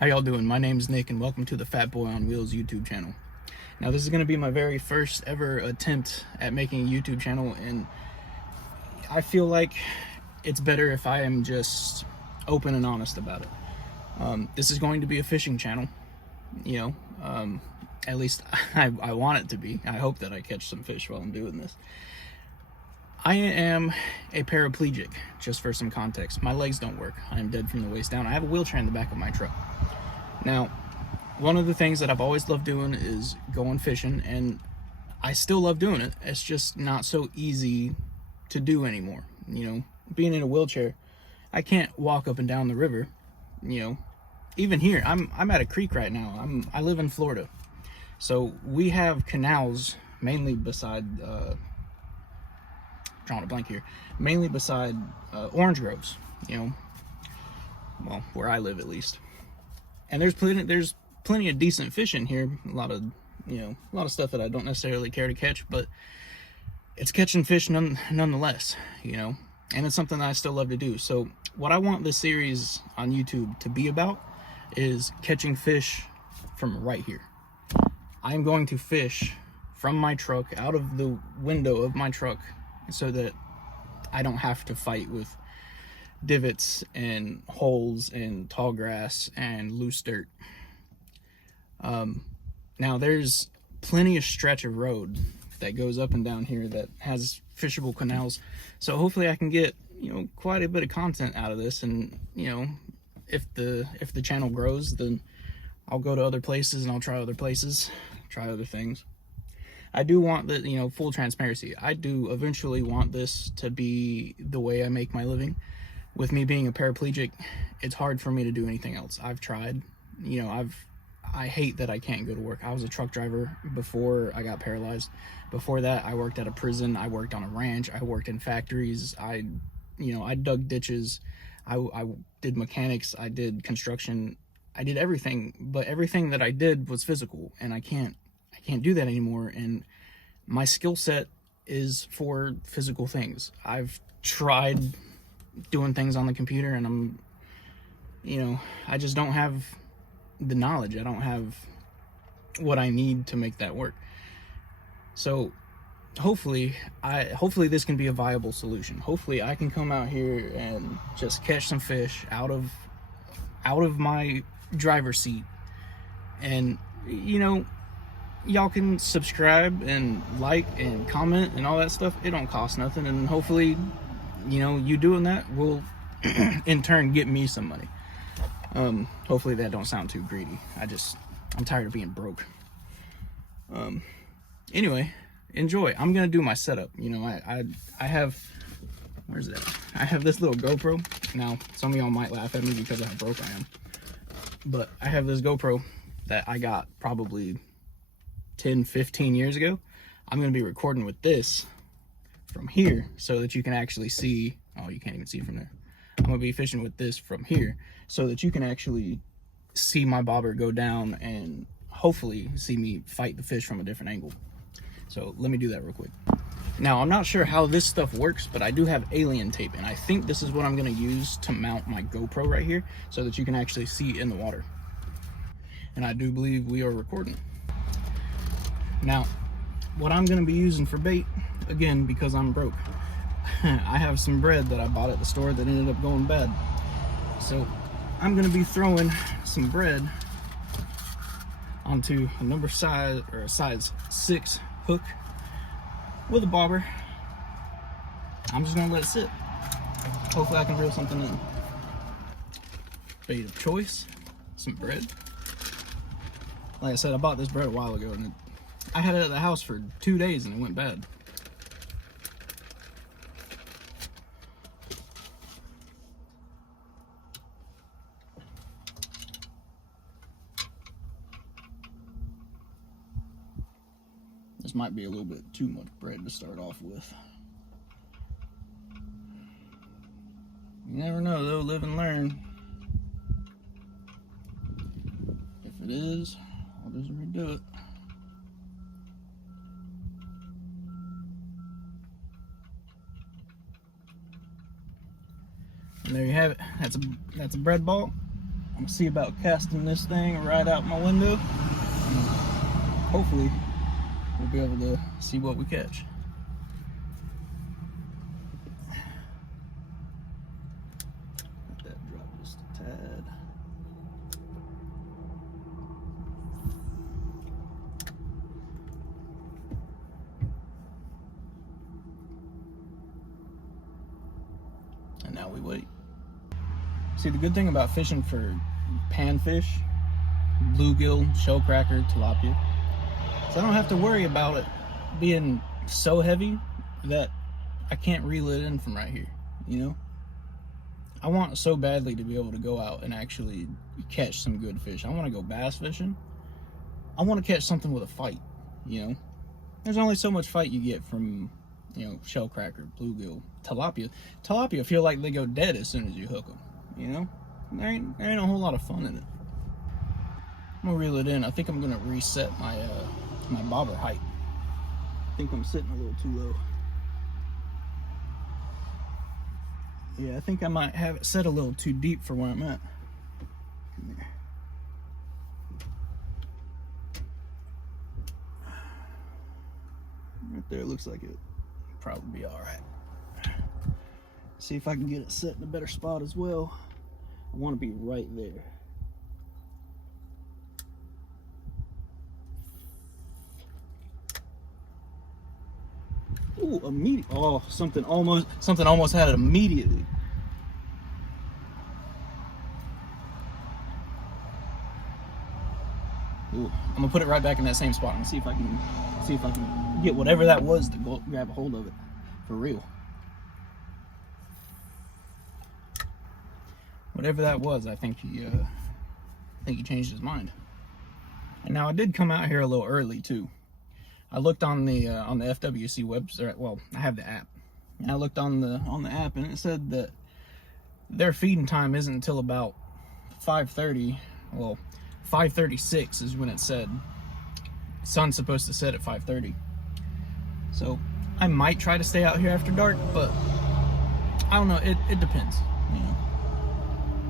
How y'all doing? My name's Nick and welcome to the Fat Boy on Wheels YouTube channel. Now this is going to be my very first ever attempt at making a YouTube channel, and I feel like it's better if I am just open and honest about it. This is going to be a fishing channel, at least I want it to be. I hope that I catch some fish while I'm doing this. I am a paraplegic, just for some context. My legs don't work. I am dead from the waist down. I have a wheelchair in the back of my truck. Now, one of the things that I've always loved doing is going fishing, and I still love doing it. It's just not so easy to do anymore. Being in a wheelchair, I can't walk up and down the river. Even here, I'm at a creek right now. I live in Florida, so we have canals mainly beside drawing a blank here, mainly beside orange groves. Well, where I live at least. And there's plenty of decent fish in here. A lot of stuff that I don't necessarily care to catch, but it's catching fish nonetheless. And it's something that I still love to do. So what I want this series on YouTube to be about is catching fish from right here. I'm going to fish from my truck, out of the window of my truck, so that I don't have to fight with divots and holes and tall grass and loose dirt. Now there's plenty of stretch of road that goes up and down here that has fishable canals, so hopefully I can get quite a bit of content out of this. And if the channel grows, then I'll go to other places and I'll try other places, try other things. I do want the full transparency. I do eventually want this to be the way I make my living. With me being a paraplegic, it's hard for me to do anything else. I've tried. I hate that I can't go to work. I was a truck driver before I got paralyzed. Before that, I worked at a prison. I worked on a ranch. I worked in factories. I dug ditches. I did mechanics. I did construction. I did everything, but everything that I did was physical, and I can't do that anymore. And my skill set is for physical things. I've tried doing things on the computer, and I just don't have the knowledge. I don't have what I need to make that work. So hopefully this can be a viable solution. Hopefully I can come out here and just catch some fish out of my driver's seat. And y'all can subscribe and like and comment and all that stuff. It don't cost nothing, and hopefully you doing that will in turn get me some money. Hopefully that don't sound too greedy. I'm tired of being broke. Anyway, enjoy. I'm gonna do my setup. I have, where's that? I have this little GoPro. Now some of y'all might laugh at me because of how broke I am, but I have this GoPro that I got probably 10-15 years ago. I'm gonna be recording with this from here so that you can actually see. Oh, you can't even see from there. I'm gonna be fishing with this from here so that you can actually see my bobber go down and hopefully see me fight the fish from a different angle. So let me do that real quick. Now, I'm not sure how this stuff works, but I do have alien tape, and I think this is what I'm gonna use to mount my GoPro right here so that you can actually see in the water. And I do believe we are recording. Now, what I'm gonna be using for bait, again, because I'm broke, I have some bread that I bought at the store that ended up going bad. So I'm gonna be throwing some bread onto a size 6 hook with a bobber. I'm just gonna let it sit. Hopefully I can reel something in. Bait of choice, some bread. Like I said, I bought this bread a while ago, and I had it at the house for 2 days and it went bad. This might be a little bit too much bread to start off with. You never know though, live and learn. If it is, I'll just redo it. And there you have it. That's a bread ball. I'm gonna see about casting this thing right out my window. Hopefully we'll be able to see what we catch. Let that drop just a tad. And now we wait. See, the good thing about fishing for panfish, bluegill, shellcracker, tilapia, is I don't have to worry about it being so heavy that I can't reel it in from right here, you know? I want so badly to be able to go out and actually catch some good fish. I want to go bass fishing. I want to catch something with a fight, you know? There's only so much fight you get from, you know, shellcracker, bluegill, tilapia. Tilapia feel like they go dead as soon as you hook them, you know? There ain't a whole lot of fun in it. I'm gonna reel it in. I think I'm gonna reset my my bobber height. I think I'm sitting a little too low. Yeah, I think I might have it set a little too deep for where I'm at. Come here. Right there, looks like it probably be all right. See if I can get it set in a better spot as well. I want to be right there. Ooh, immediate! Oh, something almost had it immediately. Ooh, I'm gonna put it right back in that same spot and see if I can get whatever that was to go grab a hold of it for real. Whatever that was, I think he changed his mind. And now I did come out here a little early too. I looked on the FWC website. Well, I have the app. And I looked on the app, and it said that their feeding time isn't until about 5:30. Well, 5:36 is when it said sun's supposed to set at 5:30. So I might try to stay out here after dark, but I don't know. It depends. You know,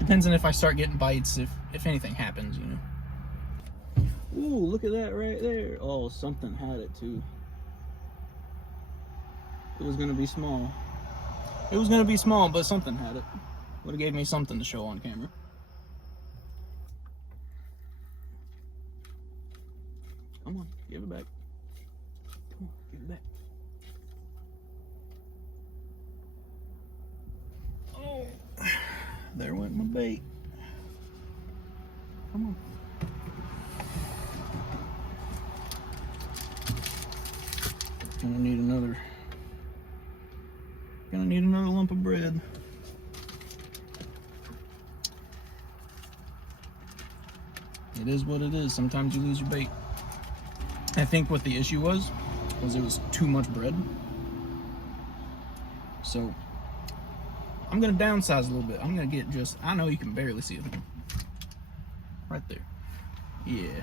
depends on if I start getting bites, if anything happens. You know. Ooh, look at that right there. Oh, something had it too. It was gonna be small. It was gonna be small, but something had it. Would have gave me something to show on camera. Come on, give it back. Come on, give it back. Oh, there went my bait. Come on. Gonna need another lump of bread. It is what it is. Sometimes you lose your bait. I think what the issue was it was too much bread. So I'm gonna downsize a little bit. I'm gonna get I know you can barely see it. Right there. Yeah.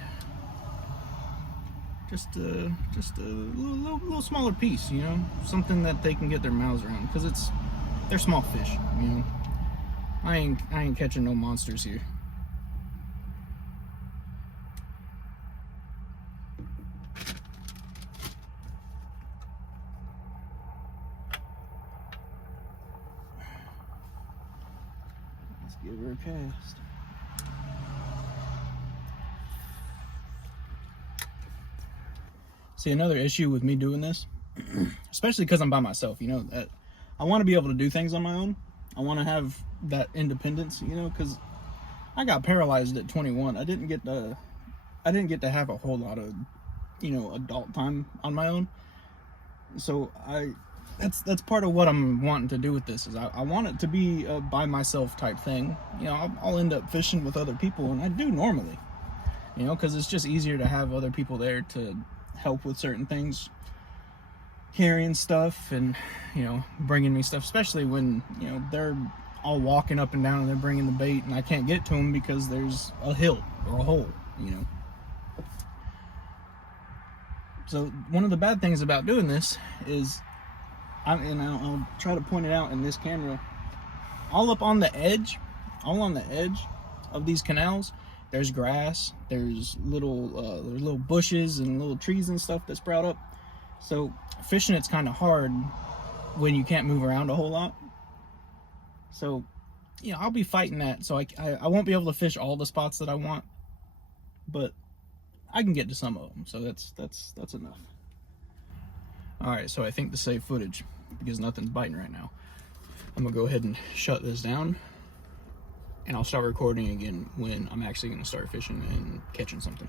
Just a little smaller piece, you know, something that they can get their mouths around, because they're small fish, you know. I ain't catching no monsters here. Let's give her a cast. See, another issue with me doing this, especially because I'm by myself, you know, I want to be able to do things on my own. I want to have that independence, you know, because I got paralyzed at 21. I didn't get to have a whole lot of, you know, adult time on my own. So that's part of what I'm wanting to do with this, is I want it to be a by myself type thing. You know, I'll end up fishing with other people, and I do normally, you know, because it's just easier to have other people there to help with certain things, carrying stuff, and, you know, bringing me stuff, especially when, you know, they're all walking up and down and they're bringing the bait and I can't get to them because there's a hill or a hole, you know. So one of the bad things about doing this is, I'll try to point it out in this camera, all on the edge, of these canals, there's grass, there's little bushes and little trees and stuff that sprout up. So fishing it's kind of hard when you can't move around a whole lot. So, you know, I'll be fighting that. So I won't be able to fish all the spots that I want, but I can get to some of them. So that's enough. All right, so I think to save footage, because nothing's biting right now, I'm gonna go ahead and shut this down, and I'll start recording again when I'm actually gonna start fishing and catching something.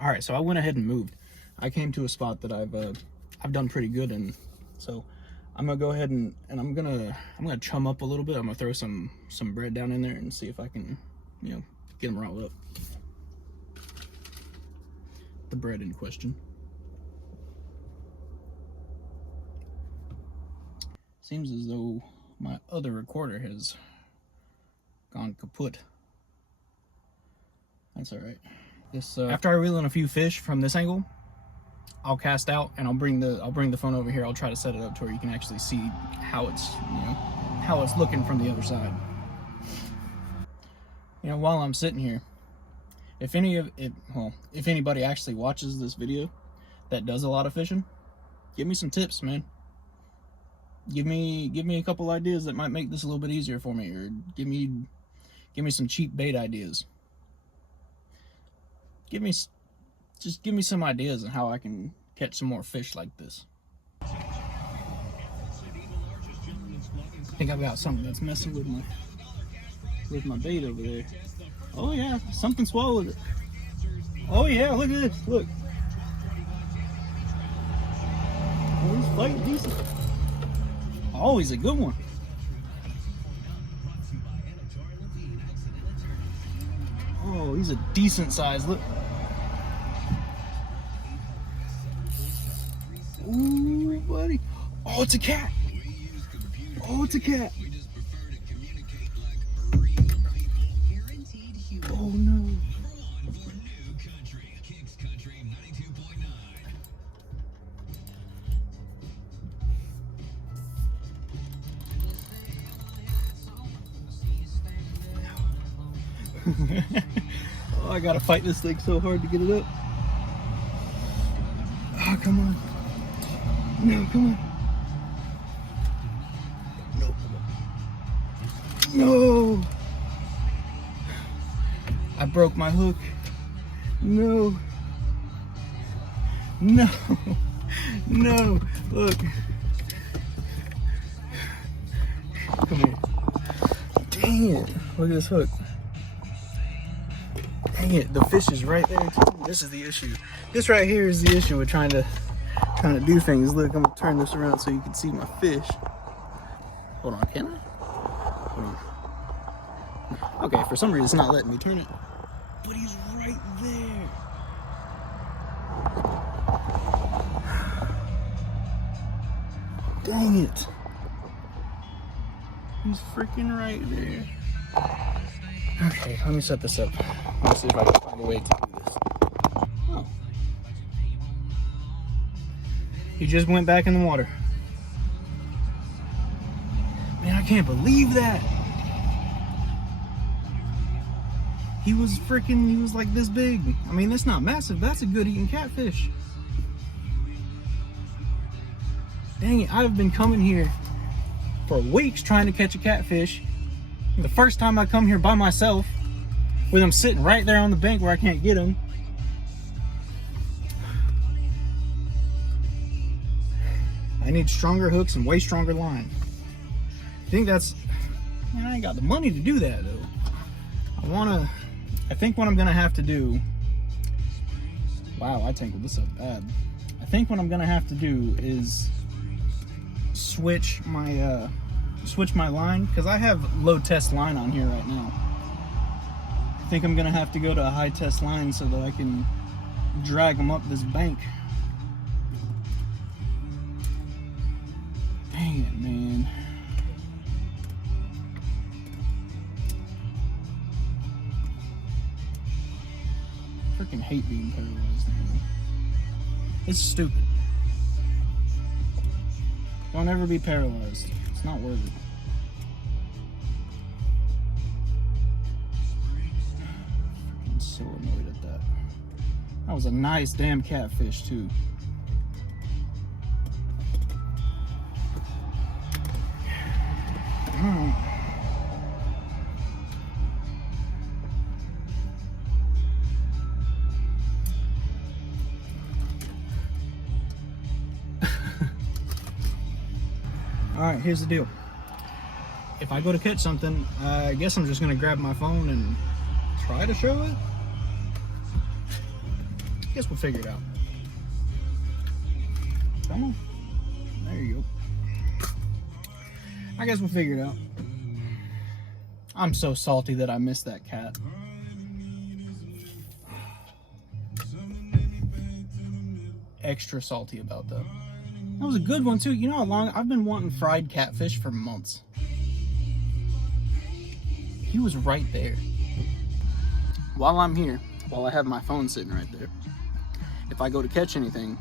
All right, so I went ahead and moved. I came to a spot that I've done pretty good in, so I'm gonna go ahead and I'm gonna chum up a little bit. I'm gonna throw some bread down in there and see if I can, you know, get them riled up. The bread in question. Seems as though my other recorder has gone kaput. That's all right. This after I reel in a few fish from this angle, I'll cast out and I'll bring the phone over here. I'll try to set it up to where you can actually see how it's, you know, how it's looking from the other side. You know, while I'm sitting here, if anybody actually watches this video that does a lot of fishing, give me some tips, man. Give me a couple ideas that might make this a little bit easier for me, or give me some cheap bait ideas. Just give me some ideas on how I can catch some more fish like this. I think I've got something that's messing with my bait over there. Oh yeah, something swallowed it. Oh yeah, look at this, look. Oh, he's fighting decent. Oh, he's a good one. Oh, he's a decent size, look. Ooh, buddy. Oh, it's a cat. Oh, it's a cat. Oh, no. Oh, I gotta fight this thing so hard to get it up. Oh, come on. No, come on. No, come on. No. I broke my hook. No. No. No. Look. Come here. Dang it. Look at this hook. Dang it. The fish is right there too. This is the issue. This right here is the issue with trying to do things. Look, I'm gonna turn this around so you can see my fish. Hold on, can I? Hold on. Okay, for some reason it's not letting me turn it. But he's right there. Dang it. He's freaking right there. Okay, let me set this up. Let's see if I can find a way to do this. Oh. He just went back in the water. Man, I can't believe that. He was like this big. I mean, that's not massive. That's a good eating catfish. Dang it, I've been coming here for weeks trying to catch a catfish. The first time I come here by myself, with him sitting right there on the bank where I can't get him. I need stronger hooks and way stronger line. I think that's, man, I ain't got the money to do that though. I think what I'm gonna have to do, wow, I tangled this up bad. I think what I'm gonna have to do is switch my line, because I have low test line on here right now. I think I'm gonna have to go to a high test line so that I can drag them up this bank. Dang it, man. Freaking hate being paralyzed, man. It's stupid. Don't ever be paralyzed. It's not worth it. I'm so annoyed at that. That was a nice damn catfish too. All right, here's the deal. If I go to catch something, I guess I'm just gonna grab my phone and try to show it. I guess we'll figure it out. Come on. There you go. I guess we'll figure it out. I'm so salty that I missed that cat. Extra salty about that. That was a good one too. You know how long I've been wanting fried catfish for months. He was right there. While I'm here, while I have my phone sitting right there, if I go to catch anything,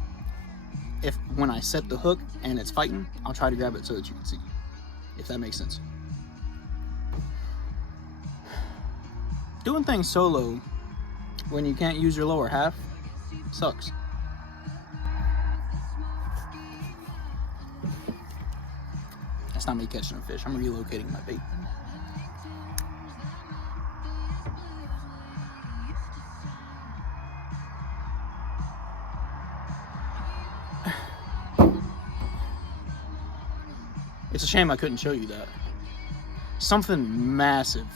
when I set the hook and it's fighting, I'll try to grab it so that you can see, if that makes sense. Doing things solo when you can't use your lower half sucks. That's not me catching a fish. I'm relocating my bait. It's a shame I couldn't show you that. Something massive,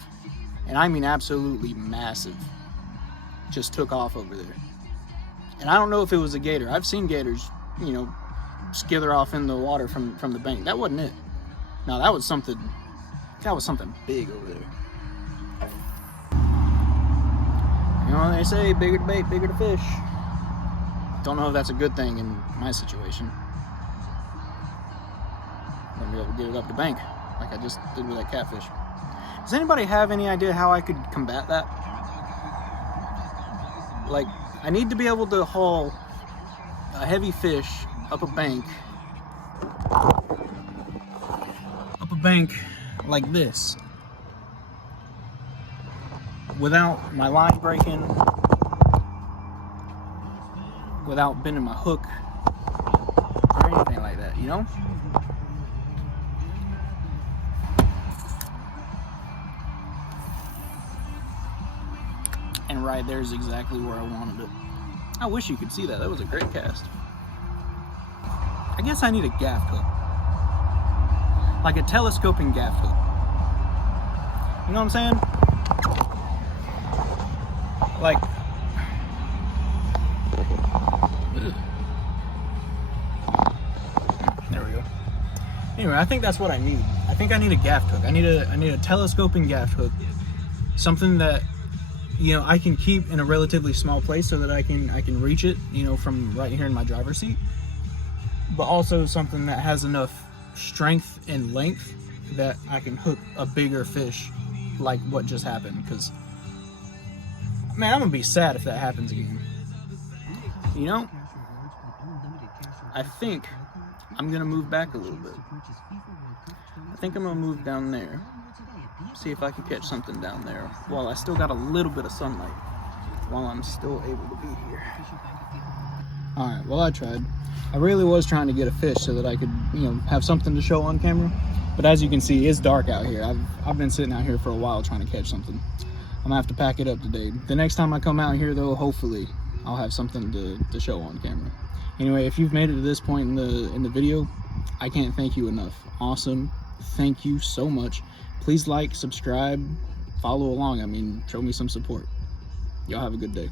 and I mean absolutely massive, just took off over there. And I don't know if it was a gator. I've seen gators, you know, skither off in the water from the bank. That wasn't it. No, that was something big over there. You know, they say bigger the bait, bigger the fish. Don't know if that's a good thing in my situation. Be able to get it up the bank like I just did with that catfish. Does anybody have any idea how I could combat that? Like, I need to be able to haul a heavy fish up a bank like this without my line breaking, without bending my hook or anything like that, you know? And right there's exactly where I wanted it. I wish you could see that. That was a great cast. I guess I need a gaff hook. Like a telescoping gaff hook. You know what I'm saying? Like, there we go. Anyway, I think that's what I need. I think I need a gaff hook. I need a telescoping gaff hook. Something that, you know, I can keep in a relatively small place so that I can reach it, you know, from right here in my driver's seat. But also something that has enough strength and length that I can hook a bigger fish like what just happened. Because, man, I'm gonna be sad if that happens again. You know, I think I'm gonna move back a little bit. I think I'm gonna move down there. See if I can catch something down there while I still got a little bit of sunlight, while I'm still able to be here. Alright, well, I tried. I really was trying to get a fish so that I could, you know, have something to show on camera. But as you can see, it's dark out here. I've been sitting out here for a while trying to catch something. I'm gonna have to pack it up today. The next time I come out here, though, hopefully I'll have something to show on camera. Anyway, if you've made it to this point in the video, I can't thank you enough. Awesome. Thank you so much. Please like, subscribe, follow along. I mean, show me some support. Y'all have a good day.